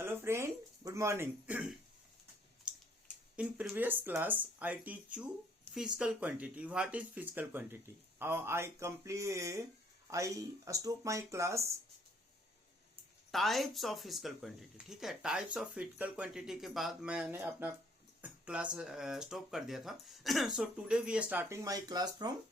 Hello friend, good morning. In previous class, I teach you physical quantity. What is physical quantity? I stop my class types of physical quantity. ठीक है, types of physical quantity के बाद मैंने अपना class stop कर दिया था. So today we are starting my class from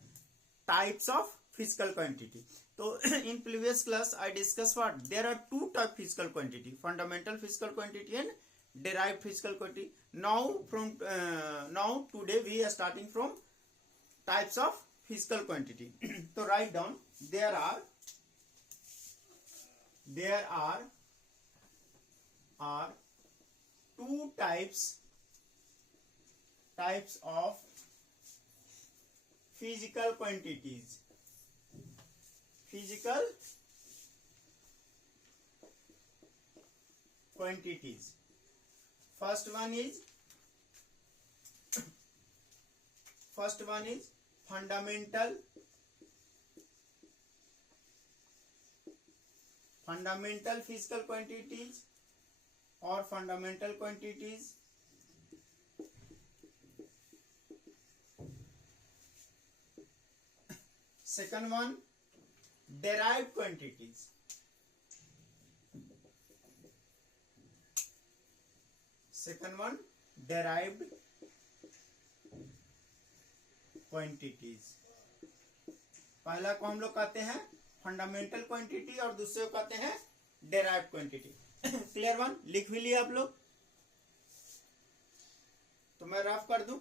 types of physical quantity. तो in previous class I discuss what there are two type physical quantity, fundamental physical quantity and derived physical quantity. Now today we are starting from types of physical quantity. So write down there are two types of physical quantities. First one is fundamental physical quantities or fundamental quantities. Second one, derived quantities. Second one, derived quantities. पहला को हम लोग कहते हैं fundamental quantity और दूसरे को कहते हैं डेराइव्ड क्वांटिटी. क्लियर वन, लिख भी लिया आप लोग? तो मैं रफ कर दूं.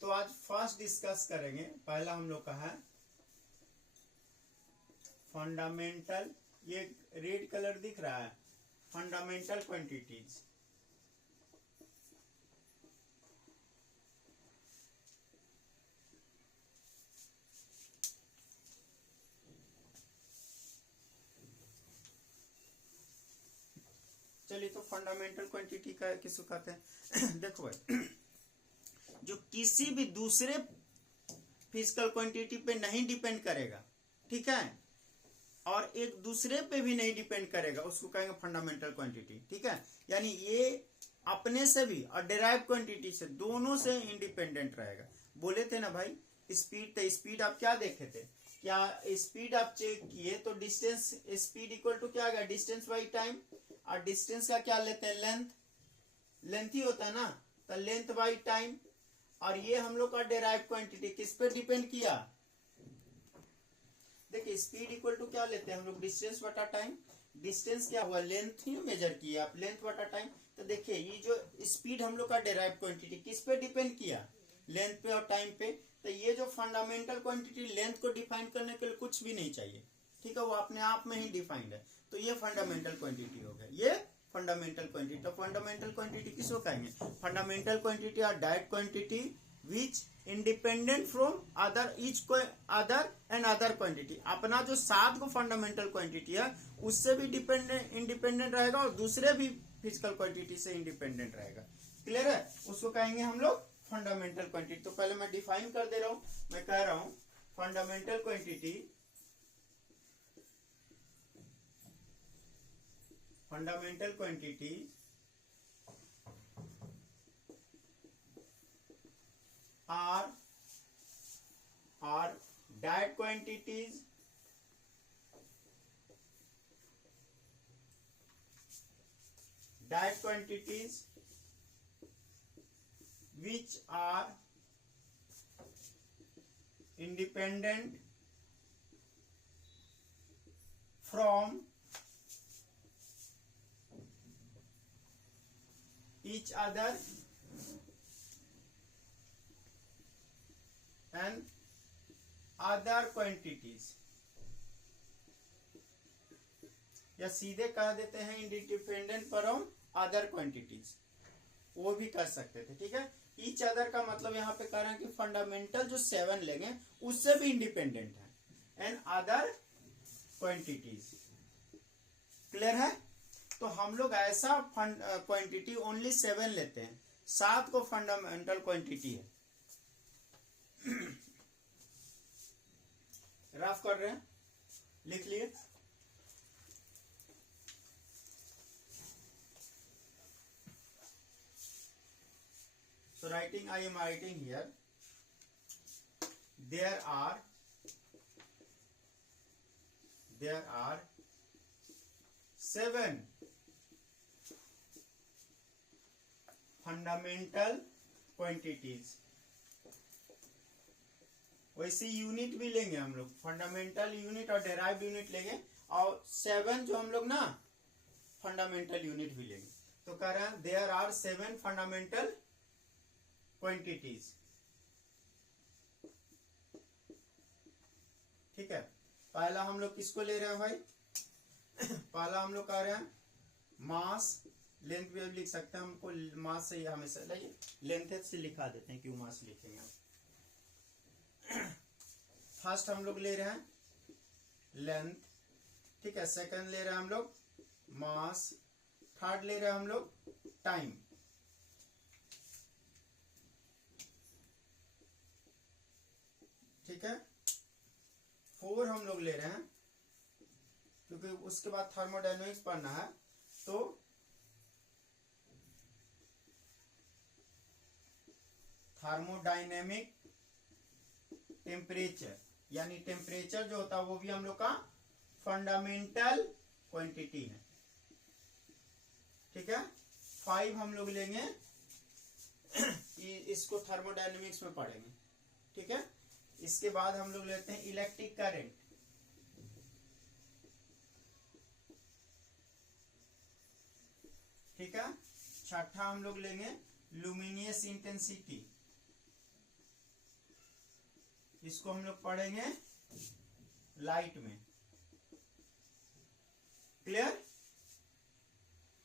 तो आज फर्स्ट डिस्कस करेंगे. पहला हम लोग का है फंडामेंटल, ये रेड कलर दिख रहा है, फंडामेंटल क्वांटिटीज. चलिए, तो फंडामेंटल क्वांटिटी का किसको कहते हैं? देखो भाई, जो किसी भी दूसरे फिजिकल क्वांटिटी पे नहीं डिपेंड करेगा, ठीक है, और एक दूसरे पे भी नहीं डिपेंड करेगा, उसको कहेंगे फंडामेंटल क्वांटिटी. ठीक है, यानी ये अपने से भी और डेराइव क्वांटिटी से दोनों से इंडिपेंडेंट रहेगा. बोले थे ना भाई, स्पीड. तो स्पीड आप क्या देखे थे? क्या स्पीड आप चेक किए तो डिस्टेंस, स्पीड इक्वल टू क्या आ गया? Distance by time. और डिस्टेंस का क्या लेते हैं? लेंथ ही होता है ना, तो लेंथ बाई टाइम. और ये हम लोग का डेराइव क्वांटिटी किस पे डिपेंड किया? देखिए, स्पीड इक्वल टू क्या लेते हैं हम लोग? डिस्टेंस बटा टाइम. डिस्टेंस क्या हुआ? लेंथ ही मेजर किया आप, लेंथ बटा टाइम. तो देखिए, ये जो स्पीड हम लोग का डेराइव क्वांटिटी किस पे डिपेंड किया? लेंथ पे और टाइम पे. तो ये जो फंडामेंटल क्वांटिटी, लेंथ को डिफाइन करने के लिए कुछ भी नहीं चाहिए, ठीक है, वो अपने आप में ही डिफाइंड है. तो ये फंडामेंटल क्वांटिटी हो गया, ये फंडामेंटल क्वांटिटी. तो फंडामेंटल क्वांटिटी किसको कहेंगे? फंडामेंटल क्वांटिटी और direct quantity which independent from other and other quantity. अपना जो सात को फंडामेंटल क्वांटिटी है उससे भी इंडिपेंडेंट रहेगा और दूसरे भी फिजिकल क्वांटिटी से इंडिपेंडेंट रहेगा. क्लियर है? उसको कहेंगे हम लोग फंडामेंटल क्वांटिटी. तो पहले मैं डिफाइन कर दे रहा हूं. मैं कह रहा हूं fundamental quantity are direct quantities which are independent from each other and other quantities. या सीधे कह देते हैं इंडिपेंडेंट फ्रॉम अदर क्वांटिटीज, वो भी कर सकते थे. ठीक है, ईच अदर का मतलब यहाँ पे कह रहे हैं कि फंडामेंटल जो 7 लेंगे उससे भी इंडिपेंडेंट है, एंड अदर क्वांटिटीज. क्लियर है? तो हम लोग ऐसा क्वांटिटी ओनली 7 लेते हैं, 7 को फंडामेंटल क्वांटिटी है. रफ कर रहे हैं, लिख लिए। So writing, I am writing here, there are seven fundamental quantities। वैसे यूनिट भी लेंगे हम लोग, फंडामेंटल यूनिट और डेराइव्ड यूनिट लेंगे, और 7 जो हम लोग ना फंडामेंटल यूनिट भी लेंगे। तो कह रहे हैं देयर आर 7 फंडामेंटल क्वांटिटीज। ठीक है, पहला हम लोग किसको ले रहे हैं भाई? पहला हम लोग कह रहे हैं मास, लेंथ भी लिख सकते हैं, हमको मास से हमेशा लाइए लेंथ से लिखा देते हैं, क्यों मास लिखेंगे हम। फर्स्ट हम लोग ले रहे हैं लेंथ, ठीक है, सेकंड ले रहे हैं हम लोग मास, थर्ड ले रहे हैं हम लोग टाइम। ठीक है, 4 हम लोग ले रहे हैं, क्योंकि उसके बाद थर्मोडायनेमिक्स पढ़ना है, तो थर्मोडायनेमिक टेम्परेचर, यानी टेम्परेचर जो होता है वो भी हम लोग का फंडामेंटल क्वांटिटी है। ठीक है, 5 हम लोग लेंगे, इसको थर्मोडायनेमिक्स में पढ़ेंगे। ठीक है, इसके बाद हम लोग लेते हैं इलेक्ट्रिक करंट। ठीक है, छठा हम लोग लेंगे लुमिनियस इंटेंसिटी, इसको हम लोग पढ़ेंगे लाइट में। क्लियर?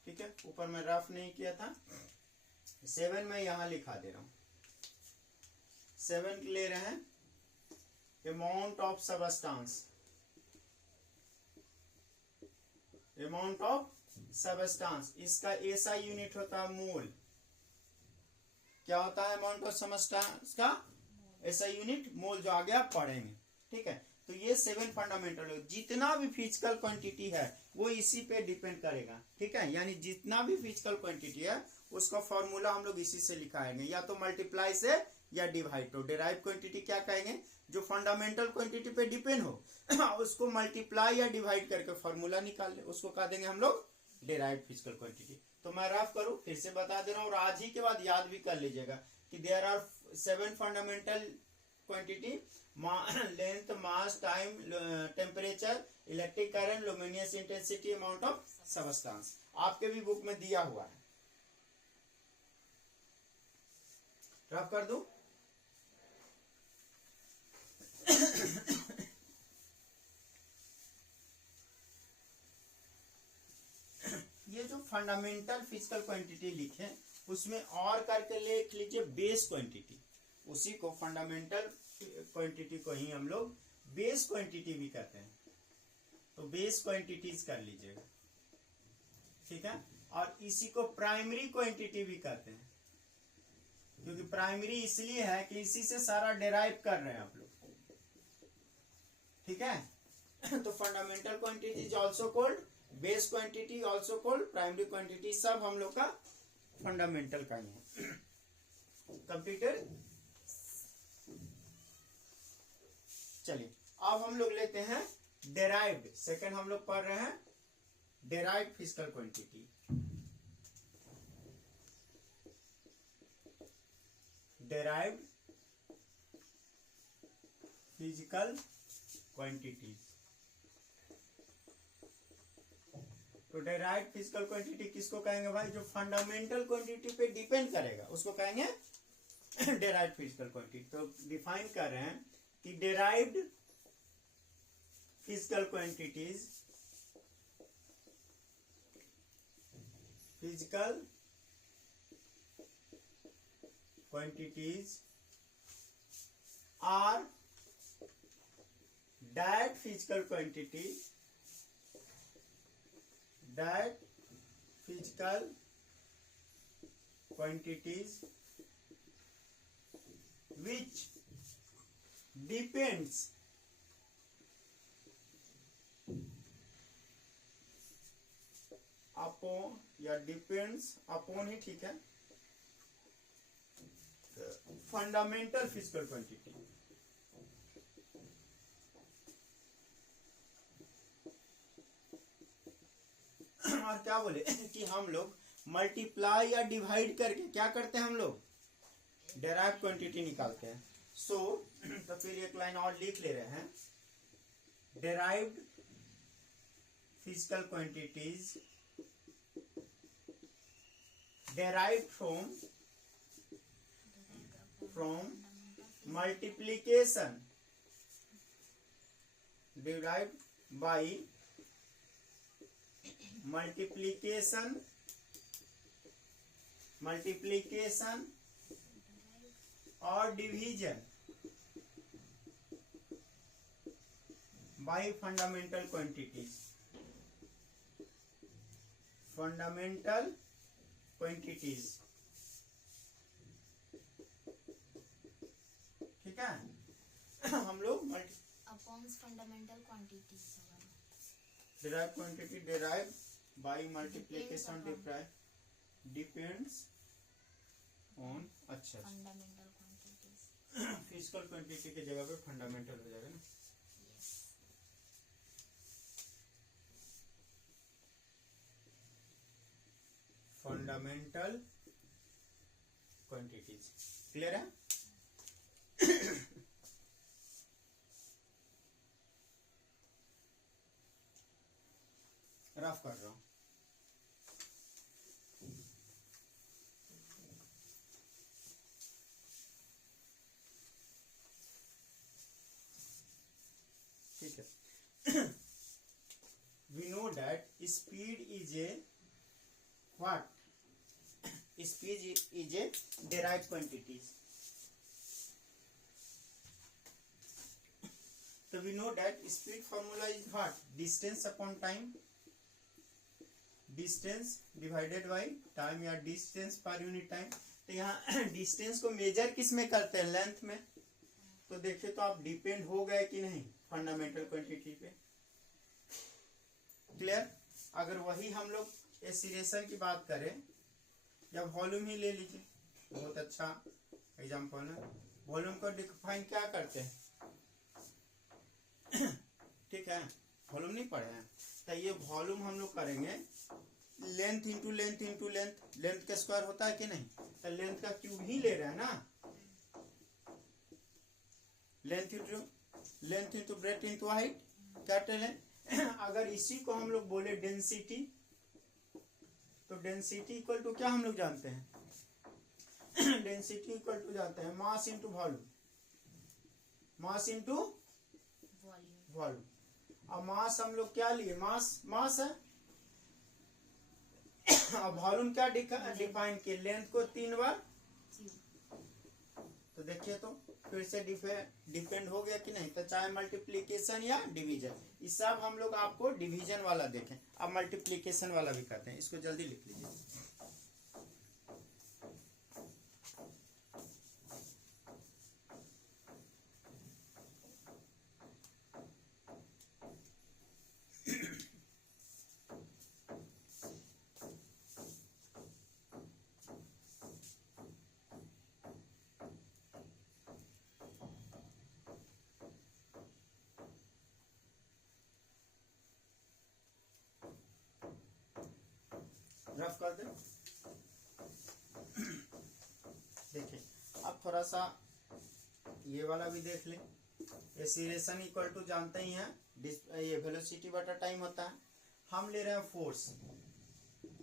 ठीक है, ऊपर में रफ नहीं किया था। 7 में यहां लिखा दे रहा हूं। 7 ले रहे हैं amount of substance, amount of substance, इसका ऐसा यूनिट होता है मोल। क्या होता है अमाउंट ऑफ सबस्टांस का ऐसा यूनिट? मोल, जो आगे आप पढ़ेंगे। ठीक है, तो ये 7 फंडामेंटल, जितना भी फिजिकल क्वांटिटी है वो इसी पे डिपेंड करेगा। ठीक है, यानी जितना भी फिजिकल क्वांटिटी है उसका फॉर्मूला हम लोग इसी से लिखाएंगे, या तो मल्टीप्लाई से या डिवाइड। तो डेराइव क्वांटिटी क्या कहेंगे? जो फंडामेंटल क्वांटिटी पे डिपेंड हो उसको मल्टीप्लाई या डिवाइड करके फॉर्मूला निकाल ले, उसको कह देंगे हम लोग डेराइव फिजिकल क्वांटिटी। तो मैं रफ करूं, फिर से बता दे रहा हूं, और आज ही के बाद याद भी कर लीजिएगा कि there are 7 fundamental quantity, length, mass, time, temperature, electric current, luminous intensity, amount of substance. आपके भी बुक में दिया हुआ है, रफ कर दूं। ये जो फंडामेंटल फिजिकल क्वांटिटी लिखे उसमें और करके लिख लीजिए बेस क्वांटिटी, उसी को फंडामेंटल क्वांटिटी को ही हम लोग बेस क्वांटिटी भी कहते हैं, तो बेस क्वांटिटीज कर लीजिएगा। ठीक है, और इसी को प्राइमरी क्वांटिटी भी कहते हैं, क्योंकि प्राइमरी इसलिए है कि इसी से सारा डेराइव कर रहे हैं आप लोग। ठीक है, तो fundamental quantity is also called base quantity, also called primary quantity, सब हम लोग का फंडामेंटल का ही है। कंप्यूटर, चलिए अब हम लोग लेते हैं डेराइव्ड। सेकंड हम लोग पढ़ रहे हैं derived physical quantity. Derived physical quantities. तो डेराइव्ड फिजिकल क्वांटिटी किसको कहेंगे भाई? जो फंडामेंटल क्वांटिटी पे डिपेंड करेगा उसको कहेंगे डेराइव्ड फिजिकल क्वांटिटी। तो डिफाइन कर रहे हैं कि डेराइव्ड फिजिकल क्वांटिटीज, फिजिकल क्वांटिटीज आर that physical quantity, that physical quantities which depends upon, या डिपेंड्स अपॉन ही ठीक है, फंडामेंटल फिजिकल क्वांटिटी। और क्या बोले कि हम लोग मल्टीप्लाई या डिवाइड करके क्या करते हैं, हम लोग डेराइव क्वांटिटी निकालते हैं। सो तो फिर एक लाइन और लिख ले रहे हैं, derived physical quantities derived from multiplication, derived by multiplication or division by fundamental quantities, fundamental quantities. ठीक है, हम लोग fundamental quantities, derive quantity derive by multiplication depends on, अच्छा फंडामेंटल क्वांटिटीज, फिजिकल क्वांटिटी की जगह पे फंडामेंटल हो जाएगा ना। फंडामेंटल क्वांटिटीज, क्लियर है। रफ कर रहा हूं, ठीक है। We know that speed is a what, speed is a derived quantities. So we know that speed formula is what, distance upon time, distance divided by time या distance per unit time। तो यहाँ distance को major किस में करते हैं, length में। तो देखिए तो आप डिपेंड हो गए कि नहीं फंडामेंटल क्वांटिटी पे, क्लियर। अगर वही हम लोग एसिरेशन की बात करें, या वॉल्यूम ही ले लीजिए, बहुत अच्छा एग्जांपल है। वॉल्यूम को डिफाइन क्या करते हैं, ठीक है, वॉल्यूम नहीं पढ़े हैं, तो ये वॉल्यूम हम लोग करेंगे length into length into length, length का स्क्वायर होता है कि नहीं, तो लेंथ का क्यूब ही ले रहे हैं ना, length into breadth into height, capital है। अगर इसी को हम लोग बोले डेंसिटी, तो डेंसिटी इक्वल टू क्या हम लोग जानते हैं, डेंसिटी इक्वल टू जानते हैं mass into volume, mass into volume. अब मास हम लोग क्या लिए, मास है। अब वॉल्यूम क्या डिफाइन किए, लेंथ को 3 बार, तो देखिए तो फिर से डिपेंड हो गया कि नहीं। तो चाहे मल्टीप्लीकेशन या डिवीजन, इस सब हम लोग आपको डिवीजन वाला देखें, अब मल्टीप्लीकेशन वाला भी करते हैं, इसको जल्दी लिख लीजिए। रफ कर दे, देखिए अब थोड़ा सा ये वाला भी देख ले। एक्सीलरेशन इक्वल टू जानते ही हैं, ये वेलोसिटी बटा टाइम होता है। हम ले रहे हैं फोर्स,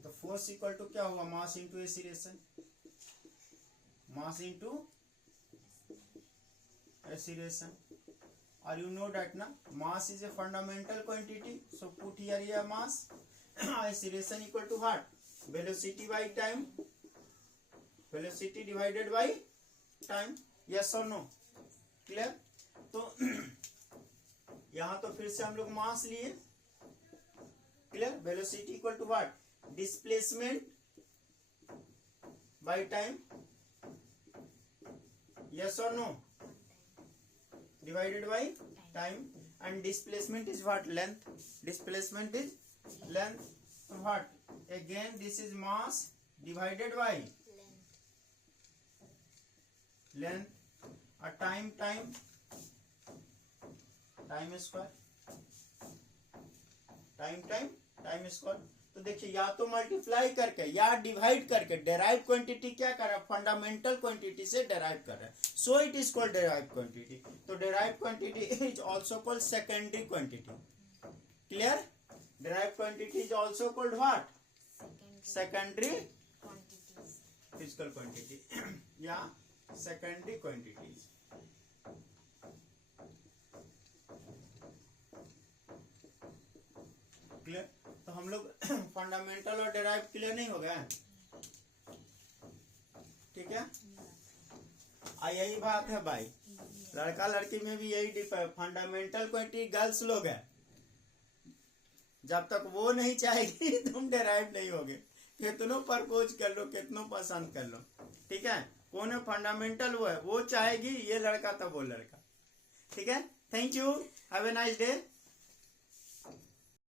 तो फोर्स इक्वल टू क्या हुआ, mass into acceleration, mass into acceleration. और यू नो दैट ना, mass is a fundamental quantity, so put here ये mass, acceleration equal to what, velocity by time, velocity divided by time, yes और no, clear. तो यहां तो फिर से हम लोग मास लिए, clear. Velocity equal to what, displacement by time, yes और no, divided by time, and displacement is what? Length. Displacement is length. What? Again this is mass divided by length. A time square. Time square. तो देखिए या तो multiply करके या divide करके derive quantity क्या कर रहा है? फंडामेंटल क्वांटिटी से डेराइव कर रहा है. So it is called derive quantity. तो derive quantity is also called secondary quantity. Clear? Derive quantity is also called what? Secondary quantities. Physical quantity या सेकेंडरी क्वांटिटीज. क्लियर? तो हम लोग फंडामेंटल और डेराइव क्लियर नहीं हो गया? ठीक है. यही बात है भाई, लड़का लड़की में भी यही फंडामेंटल क्वांटिटी गर्ल्स लोग है. जब तक वो नहीं चाहेगी तुम डेराइव नहीं होगे. कितनों प्रपोज कर लो, कितनों पसंद कर लो. ठीक है. कौन है फंडामेंटल? वो है, वो चाहेगी. ये लड़का तो वो लड़का. ठीक है. Thank you. Have a nice day.